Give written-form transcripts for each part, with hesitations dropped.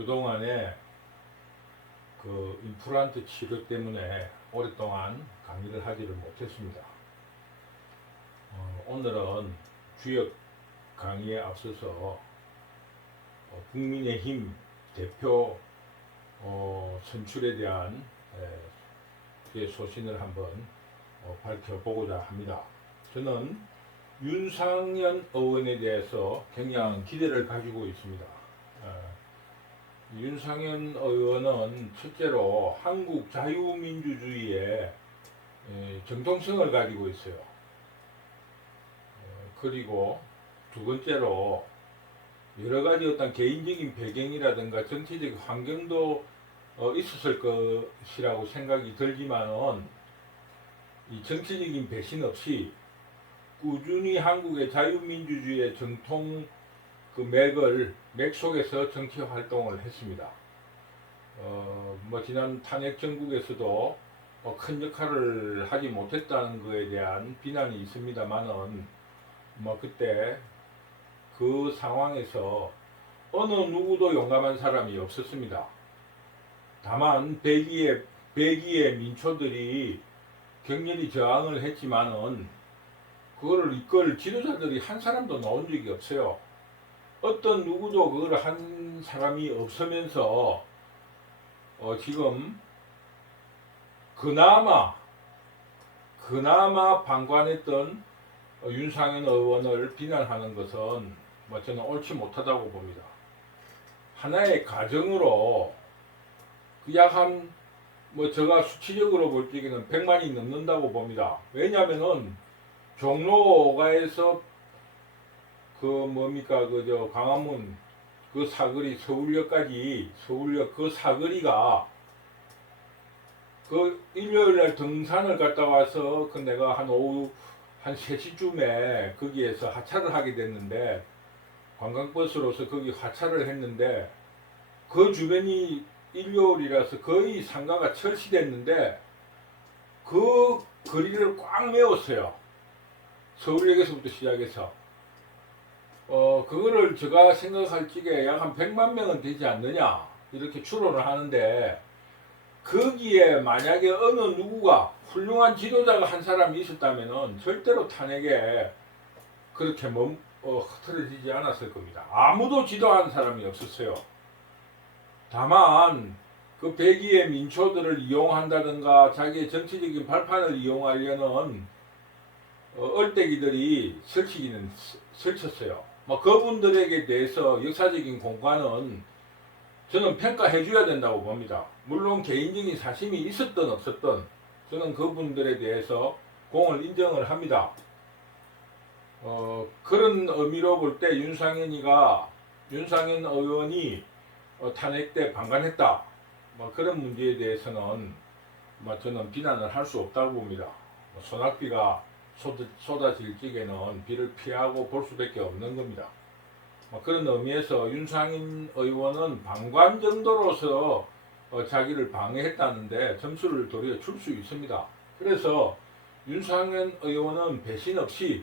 그동안에 그 임플란트 치료 때문에 오랫동안 강의를 하지를 못했습니다. 오늘은 주역 강의에 앞서서 국민의힘 대표 선출에 대한 소신을 한번 밝혀보고자 합니다. 저는 윤상현 의원에 대해서 굉장한 기대를 가지고 있습니다. 윤상현 의원은 첫째로 한국 자유민주주의의 정통성을 가지고 있어요. 그리고 두 번째로 여러 가지 어떤 개인적인 배경이라든가 정치적 환경도 있었을 것이라고 생각이 들지만은 이 정치적인 배신 없이 꾸준히 한국의 자유민주주의의 정통 그 맥 속에서 정치 활동을 했습니다. 지난 탄핵 정국에서도 큰 역할을 하지 못했다는 것에 대한 비난이 있습니다만은 그때 그 상황에서 어느 누구도 용감한 사람이 없었습니다. 다만 배기의 민초들이 격렬히 저항을 했지만은 그거를 이끌 지도자들이 한 사람도 나온 적이 없어요. 어떤 누구도 그걸 한 사람이 없으면서 지금 그나마 방관했던 윤상현 의원을 비난하는 것은 저는 옳지 못하다고 봅니다. 하나의 가정으로 약한 제가 수치적으로 볼 적에는 100만이 넘는다고 봅니다. 왜냐하면은 종로가에서 광화문 그 사거리 서울역 그 사거리가 그 일요일날 등산을 갔다 와서 내가 한 오후 한 3시쯤에 거기에서 하차를 하게 됐는데 관광버스로서 거기 하차를 했는데 그 주변이 일요일이라서 거의 상가가 철시됐는데 그 거리를 꽉 메웠어요. 서울역에서부터 시작해서 그거를 제가 생각할 적에 약 한 100만 명은 되지 않느냐 이렇게 추론을 하는데 거기에 만약에 어느 누구가 훌륭한 지도자가 한 사람이 있었다면은 절대로 탄핵에 그렇게 흐트러지지 않았을 겁니다. 아무도 지도한 사람이 없었어요. 다만 그 배기의 민초들을 이용한다든가 자기의 정치적인 발판을 이용하려는 얼대기들이 설쳤어요. 그분들에게 대해서 역사적인 공간은 저는 평가해 줘야 된다고 봅니다. 물론 개인적인 사심이 있었든 없었든 저는 그분들에 대해서 공을 인정을 합니다. 그런 의미로 볼 때 윤상현 의원이 탄핵 때 방관했다. 그런 문제에 대해서는 저는 비난을 할 수 없다고 봅니다. 소낙비가 쏟아질 적에는 비를 피하고 볼 수밖에 없는 겁니다. 그런 의미에서 윤상현 의원은 방관 정도로서 자기를 방해했다는데 점수를 도리어 줄 수 있습니다. 그래서 윤상현 의원은 배신 없이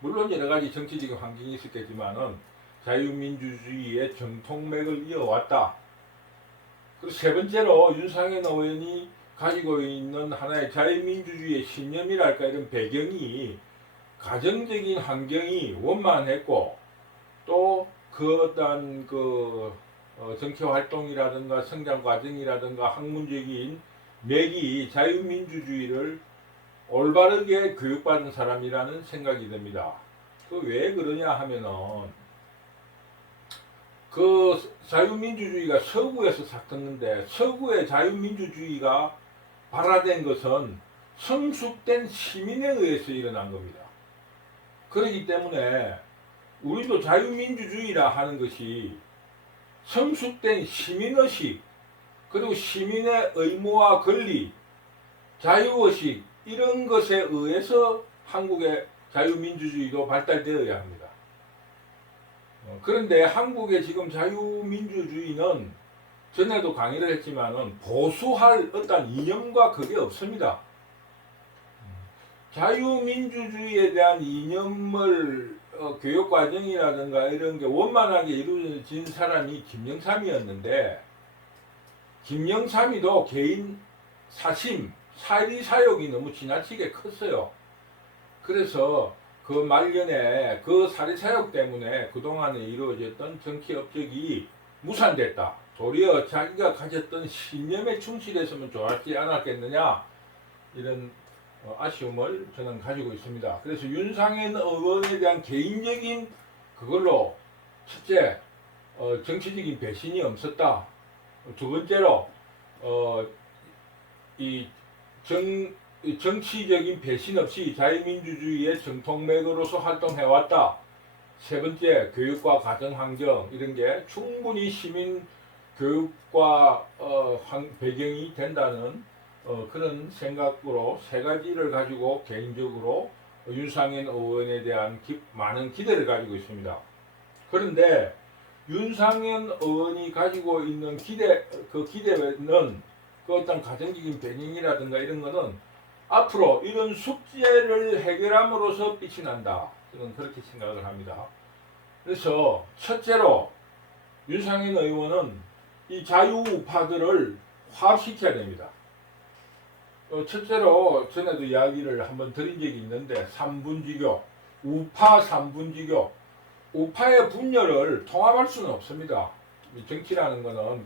물론 여러 가지 정치적인 환경이 있었겠지만은 자유민주주의의 정통맥을 이어왔다. 그리고 세 번째로 윤상현 의원이 가지고 있는 하나의 자유민주주의의 신념이랄까 이런 배경이 가정적인 환경이 원만했고 또 그 어떤 정치 활동이라든가 성장 과정이라든가 학문적인 맥이 자유민주주의를 올바르게 교육받은 사람이라는 생각이 듭니다. 왜 그러냐 하면은 그 자유민주주의가 서구에서 삭혔는데 서구의 자유민주주의가 발화된 것은 성숙된 시민에 의해서 일어난 겁니다. 그렇기 때문에 우리도 자유민주주의라 하는 것이 성숙된 시민의식 그리고 시민의 의무와 권리, 자유의식 이런 것에 의해서 한국의 자유민주주의도 발달되어야 합니다. 그런데 한국의 지금 자유민주주의는 전에도 강의를 했지만은 보수할 어떤 이념과 그게 없습니다. 자유민주주의에 대한 이념을 교육 과정이라든가 이런 게 원만하게 이루어진 사람이 김영삼이었는데, 김영삼이도 개인 사심, 사리 사욕이 너무 지나치게 컸어요. 그래서 그 말년에 그 사리 사욕 때문에 그동안에 이루어졌던 정치 업적이 무산됐다. 도리어 자기가 가졌던 신념에 충실했으면 좋았지 않았겠느냐, 이런 아쉬움을 저는 가지고 있습니다. 그래서 윤상현 의원에 대한 개인적인 그걸로, 첫째, 정치적인 배신이 없었다. 두 번째로 이 정치적인 배신 없이 자유민주주의의 정통맥으로서 활동해왔다. 세 번째, 교육과 가정환경 이런 게 충분히 시민 교육과 배경이 된다는 그런 생각으로 세 가지를 가지고 개인적으로 윤상현 의원에 대한 많은 기대를 가지고 있습니다. 그런데 윤상현 의원이 가지고 있는 그 기대는 그 어떤 가정적인 배경이라든가 이런 거는 앞으로 이런 숙제를 해결함으로써 빛이 난다. 저는 그렇게 생각을 합니다. 그래서 첫째로 윤상현 의원은 이 자유우파들을 화합시켜야 됩니다. 첫째로 전에도 이야기를 한번 드린 적이 있는데, 삼분지교, 우파 삼분지교, 우파의 분열을 통합할 수는 없습니다. 정치라는 거는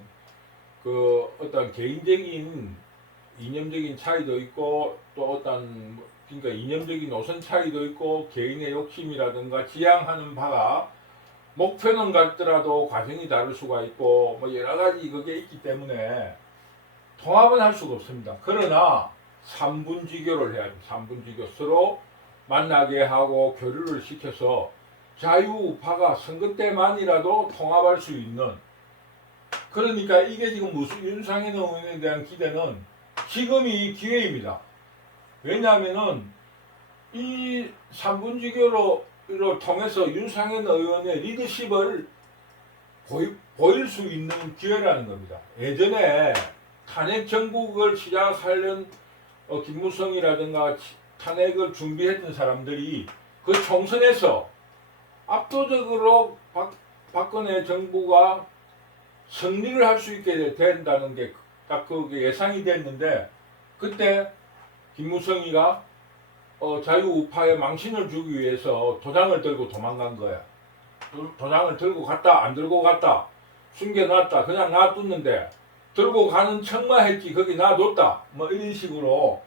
그 어떤 개인적인 이념적인 차이도 있고, 또 어떤 그러니까 이념적인 노선 차이도 있고, 개인의 욕심이라든가 지향하는 바가 목표는 같더라도 과정이 다를 수가 있고, 뭐 여러 가지 그게 있기 때문에 통합은 할 수가 없습니다. 그러나 삼분지교를 해야 됩니다. 삼분지교, 서로 만나게 하고 교류를 시켜서 자유우파가 선거 때만이라도 통합할 수 있는, 그러니까 이게 지금 무슨 윤상현 의원에 대한 기대는 지금이 기회입니다. 왜냐하면은 이 삼분지교로 통해서 윤상현 의원의 리더십을 보일 수 있는 기회라는 겁니다. 예전에 탄핵 정국을 시작하려는 김무성이라든가 탄핵을 준비했던 사람들이 그 총선에서 압도적으로 박근혜 정부가 승리를 할 수 있게 된다는 게 딱 그게 예상이 됐는데, 그때 김무성이가 자유우파에 망신을 주기 위해서 도장을 들고 도망간 거야. 도장을 들고 갔다 안 들고 갔다, 숨겨놨다 그냥 놔뒀는데, 들고 가는 척만 했지 거기 놔뒀다, 뭐 이런 식으로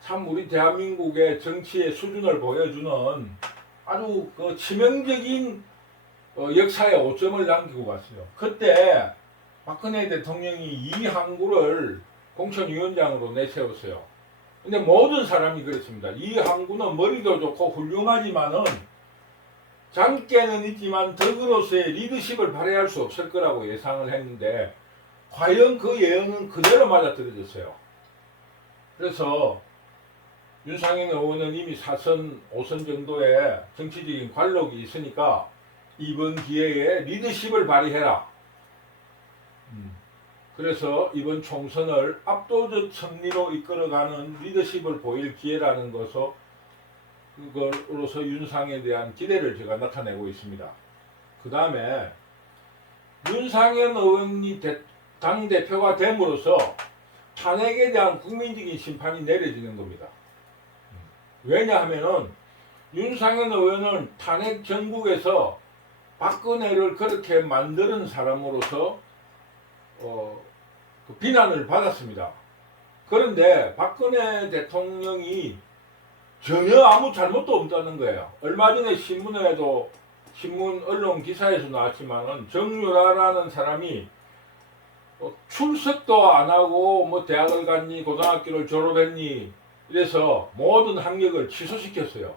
참 우리 대한민국의 정치의 수준을 보여주는 아주 그 치명적인 역사의 오점을 남기고 갔어요. 그때 박근혜 대통령이 이 항구를 공천위원장으로 내세웠어요. 근데 모든 사람이 그랬습니다. 이 항구는 머리도 좋고 훌륭하지만은 장깨는 있지만 덕으로서의 리더십을 발휘할 수 없을 거라고 예상을 했는데, 과연 그 예언은 그대로 맞아떨어졌어요. 그래서 윤상현 의원은 이미 4선, 5선 정도의 정치적인 관록이 있으니까 이번 기회에 리더십을 발휘해라. 그래서 이번 총선을 압도적 승리로 이끌어가는 리더십을 보일 기회라는 것으로서 윤상에 대한 기대를 제가 나타내고 있습니다. 그 다음에 윤상현 의원이 당대표가 됨으로써 탄핵에 대한 국민적인 심판이 내려지는 겁니다. 왜냐하면은 윤상현 의원은 탄핵 정국에서 박근혜를 그렇게 만드는 사람으로서 그 비난을 받았습니다. 그런데 박근혜 대통령이 전혀 아무 잘못도 없다는 거예요. 얼마 전에 신문에도 언론 기사에서 나왔지만은 정유라라는 사람이 출석도 안 하고 뭐 대학을 갔니 고등학교를 졸업했니 이래서 모든 학력을 취소시켰어요.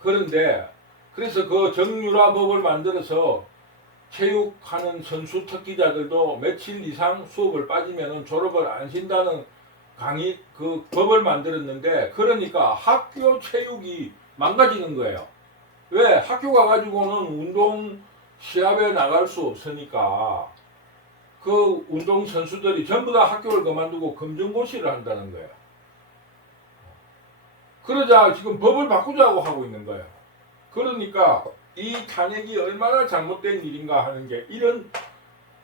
그런데 그래서 그 정유라 법을 만들어서 체육하는 선수 특기자들도 며칠 이상 수업을 빠지면 졸업을 안 신다는 그 법을 만들었는데, 그러니까 학교 체육이 망가지는 거예요. 왜? 학교 가가지고는 운동 시합에 나갈 수 없으니까 그 운동 선수들이 전부 다 학교를 그만두고 검정고시를 한다는 거예요. 그러자 지금 법을 바꾸자고 하고 있는 거예요. 그러니까 이 탄핵이 얼마나 잘못된 일인가 하는 게 이런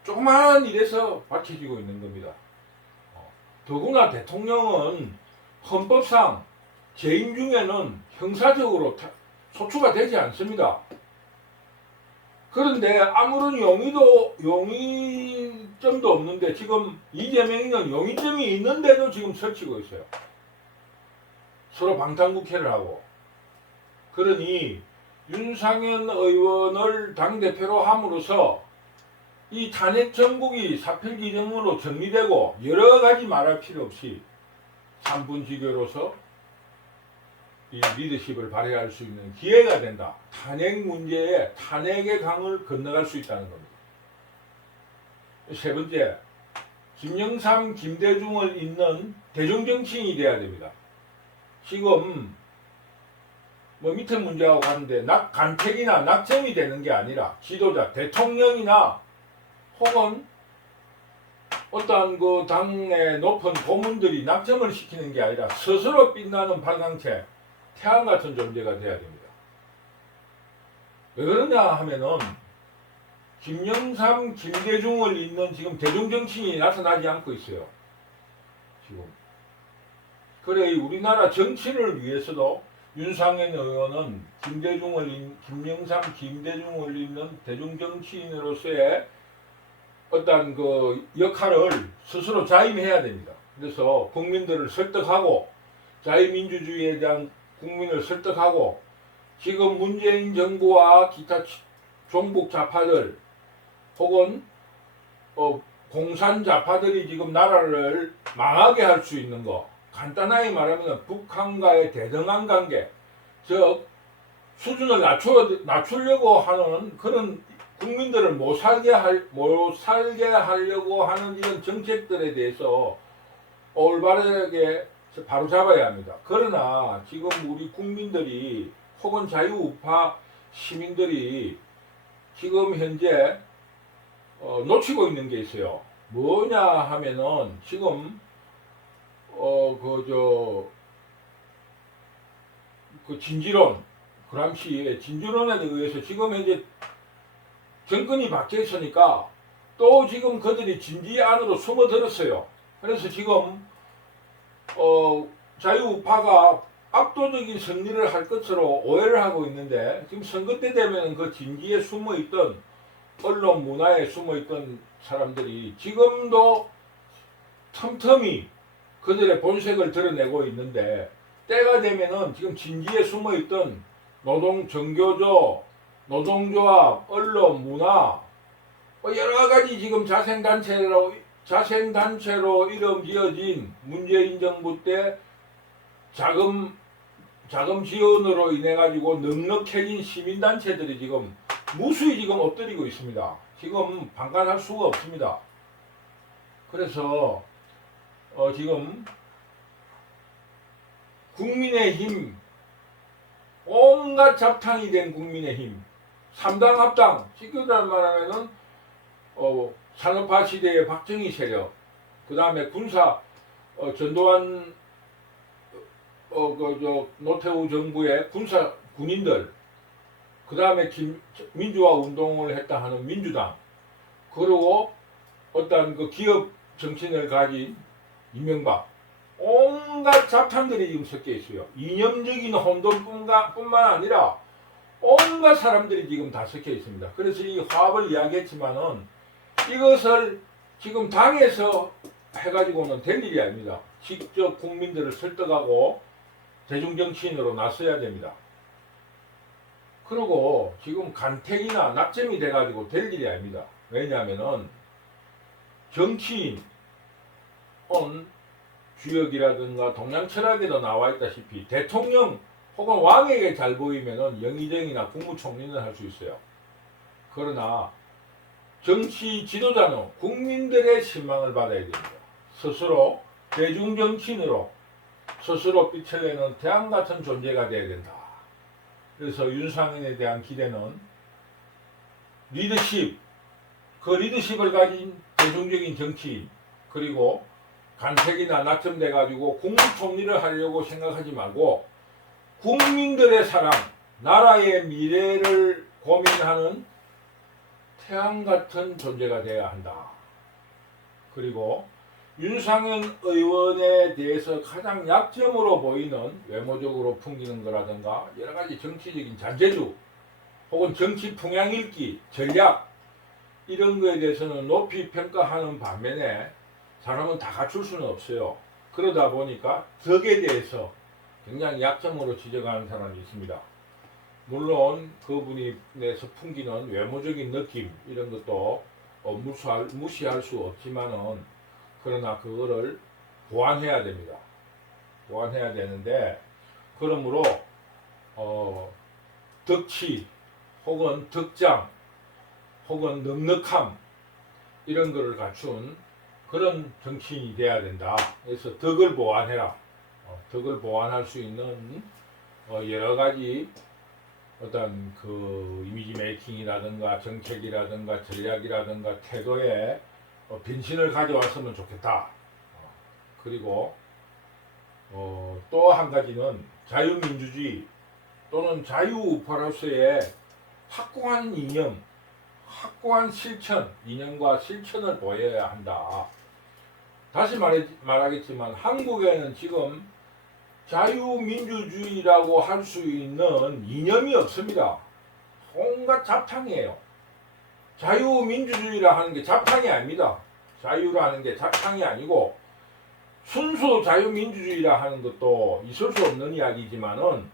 조그마한 일에서 밝혀지고 있는 겁니다. 더구나 대통령은 헌법상 재임 중에는 형사적으로 소추가 되지 않습니다. 그런데 아무런 용의점도 없는데 지금 이재명이는 용의점이 있는데도 지금 설치고 있어요. 서로 방탄국회를 하고. 그러니 윤상현 의원을 당대표로 함으로써 이 탄핵 정국이 사필 기정으로 정리되고 여러 가지 말할 필요 없이 3분 지교로서 이 리더십을 발휘할 수 있는 기회가 된다. 탄핵 문제에 탄핵의 강을 건너갈 수 있다는 겁니다. 세 번째, 김영삼, 김대중을 잇는 대중정치인이 돼야 됩니다. 지금 뭐 밑에 문제하고 가는데 간택이나 낙점이 되는 게 아니라 지도자, 대통령이나 혹은 어떠한 그 당의 높은 고문들이 낙점을 시키는 게 아니라 스스로 빛나는 발광체, 태양 같은 존재가 돼야 됩니다. 왜 그러냐 하면은 김영삼, 김대중을 잇는 지금 대중정치인이 나타나지 않고 있어요. 지금. 그래 우리나라 정치를 위해서도 윤상현 의원은 김영삼, 김대중을 잇는 대중정치인으로서의 어떤 그 역할을 스스로 자임해야 됩니다. 그래서 국민들을 설득하고 자유민주주의에 대한 국민을 설득하고 지금 문재인 정부와 기타 종북 좌파들 혹은 공산 좌파들이 지금 나라를 망하게 할 수 있는 거 간단하게 말하면 북한과의 대등한 관계 즉 수준을 낮추려고 하는 그런 국민들을 못 살게 하려고 하는 이런 정책들에 대해서 올바르게 바로 잡아야 합니다. 그러나 지금 우리 국민들이 혹은 자유우파 시민들이 지금 현재 놓치고 있는 게 있어요. 뭐냐 하면은 지금 그 진지론 그람시의 진지론에 의해서 지금 현재 정권이 바뀌어 있으니까 또 지금 그들이 진지 안으로 숨어들었어요. 그래서 지금 자유우파가 압도적인 승리를 할 것으로 오해를 하고 있는데 지금 선거 때 되면 그 진지에 숨어있던 언론 문화에 숨어있던 사람들이 지금도 틈틈이 그들의 본색을 드러내고 있는데 때가 되면은 지금 진지에 숨어있던 노동 정교조, 노동조합, 언론 문화 여러 가지 지금 자생단체로 이름 지어진 문재인 정부 때 자금 지원으로 인해 가지고 넉넉해진 시민단체들이 지금 무수히 지금 엎드리고 있습니다. 지금 방관할 수가 없습니다. 그래서 지금 국민의힘 온갖 잡탕이 된 국민의힘 3당 합당 시끄러운 말하면은 산업화 시대의 박정희 세력 그 다음에 군사 전두환 노태우 정부의 군인들 그 다음에 민주화 운동을 했다 하는 민주당 그리고 어떤 그 기업 정신을 가진 이명박 온갖 잡탕들이 지금 섞여 있어요. 이념적인 혼돈뿐만 아니라 온갖 사람들이 지금 다 섞여 있습니다. 그래서 이 화합을 이야기했지만은 이것을 지금 당에서 해가지고는 될 일이 아닙니다. 직접 국민들을 설득하고 대중정치인으로 나서야 됩니다. 그리고 지금 간택이나 낙점이 돼가지고 될 일이 아닙니다. 왜냐하면은 정치인 주역이라든가 동양 철학에도 나와 있다시피 대통령 혹은 왕에게 잘 보이면은 영의정이나 국무총리는 할 수 있어요. 그러나 정치 지도자는 국민들의 신망을 받아야 됩니다. 스스로 대중정치인으로 스스로 빛을 내는 태양 같은 존재가 되어야 된다. 그래서 윤상현에 대한 기대는 리더십, 그 리더십을 가진 대중적인 정치인 그리고 간택이나 낙점돼 가지고 국무총리를 하려고 생각하지 말고 국민들의 사랑, 나라의 미래를 고민하는 태양 같은 존재가 되어야 한다. 그리고 윤상현 의원에 대해서 가장 약점으로 보이는 외모적으로 풍기는 거라든가 여러 가지 정치적인 잔재주 혹은 정치 풍향 읽기, 전략 이런 거에 대해서는 높이 평가하는 반면에 사람은 다 갖출 수는 없어요. 그러다 보니까 덕에 대해서 굉장히 약점으로 지적하는 사람이 있습니다. 물론 그분이 내서 풍기는 외모적인 느낌 이런 것도 무시할 수 없지만은 그러나 그거를 보완해야 됩니다. 보완해야 되는데 그러므로 덕치 혹은 덕장 혹은 넉넉함 이런 거를 갖춘 그런 정치인이 돼야 된다. 그래서 덕을 보완해라. 덕을 보완할 수 있는 여러 가지 어떤 그 이미지 메이킹이라든가 정책이라든가 전략이라든가 태도에 변신을 가져왔으면 좋겠다. 그리고 또 한 가지는 자유민주주의 또는 자유우파로서의 확고한 이념, 확고한 실천, 이념과 실천을 보여야 한다. 다시 말하겠지만 한국에는 지금 자유민주주의라고 할 수 있는 이념이 없습니다. 온갖 잡탕이에요. 자유민주주의라 하는 게 잡탕이 아닙니다. 자유라는 게 잡탕이 아니고 순수 자유민주주의라 하는 것도 있을 수 없는 이야기지만은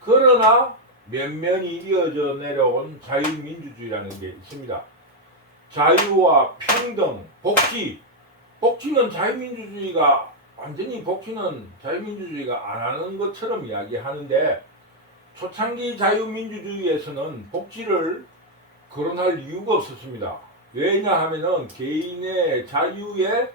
그러나 면면이 이어져 내려온 자유민주주의라는 게 있습니다. 자유와 평등, 복지는 자유민주주의가 완전히 복지는 자유민주주의가 안 하는 것처럼 이야기하는데 초창기 자유민주주의에서는 복지를 거론할 이유가 없었습니다. 왜냐하면은 개인의 자유에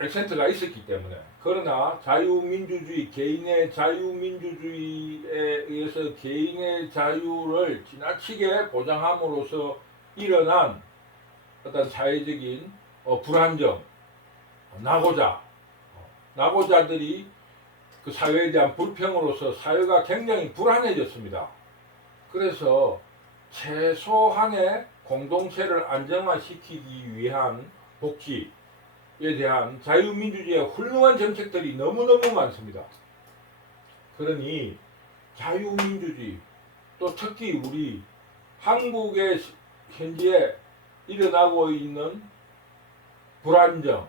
액센트가 있었기 때문에. 그러나 자유민주주의, 개인의 자유민주주의에 의해서 개인의 자유를 지나치게 보장함으로써 일어난 어떤 사회적인 불안정, 낙오자들이 그 사회에 대한 불평으로서 사회가 굉장히 불안해졌습니다. 그래서 최소한의 공동체를 안정화시키기 위한 복지에 대한 자유민주주의의 훌륭한 정책들이 너무너무 많습니다. 그러니 자유민주주의 또 특히 우리 한국의 현재 일어나고 있는 불안정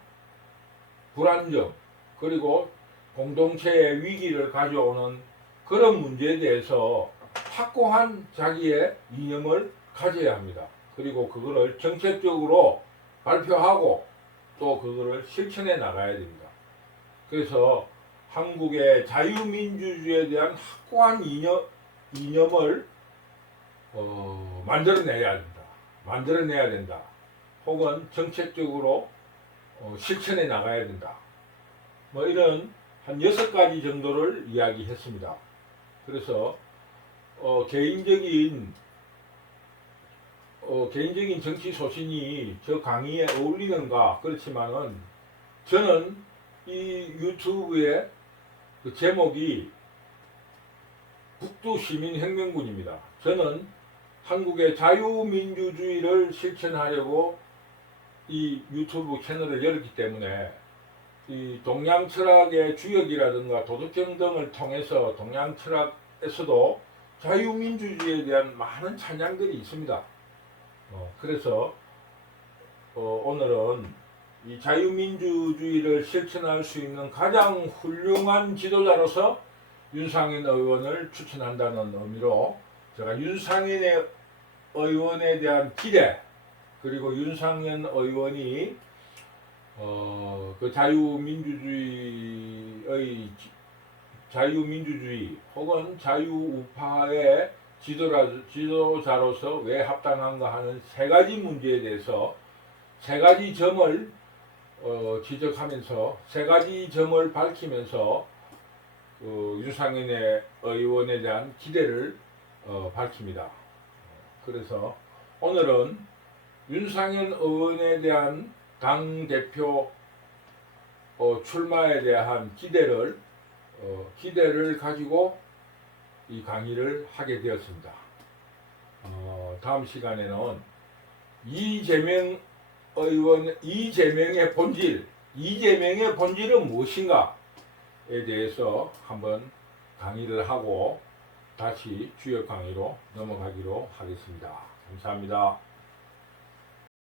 그리고 공동체의 위기를 가져오는 그런 문제에 대해서 확고한 자기의 이념을 가져야 합니다. 그리고 그거를 정책적으로 발표하고 또 그거를 실천해 나가야 됩니다. 그래서 한국의 자유민주주의에 대한 확고한 이념을 만들어내야 된다. 혹은 정책적으로 실천해 나가야 된다. 뭐 이런 한 6가지 정도를 이야기했습니다. 그래서 개인적인 정치 소신이 저 강의에 어울리는가 그렇지만은 저는 이 유튜브의 그 제목이 북두시민혁명군입니다. 저는 한국의 자유민주주의를 실천하려고 이 유튜브 채널을 열었기 때문에 이 동양 철학의 주역이라든가 도덕경 등을 통해서 동양 철학에서도 자유민주주의에 대한 많은 찬양들이 있습니다. 그래서 오늘은 이 자유민주주의를 실천할 수 있는 가장 훌륭한 지도자로서 윤상현 의원을 추천한다는 의미로 제가 윤상현 의원에 대한 기대 그리고 윤상현 의원이 그 자유민주주의 혹은 자유우파의 지도자로서 왜 합당한가 하는 3가지 문제에 대해서 3가지 점을 지적하면서 3가지 점을 밝히면서 윤상현 의원에 대한 기대를 밝힙니다. 그래서 오늘은 윤상현 의원에 대한 당대표 출마에 대한 기대를 가지고 이 강의를 하게 되었습니다. 다음 시간에는 이재명 이재명의 본질은 무엇인가에 대해서 한번 강의를 하고 다시 주요 강의로 넘어가기로 하겠습니다. 감사합니다.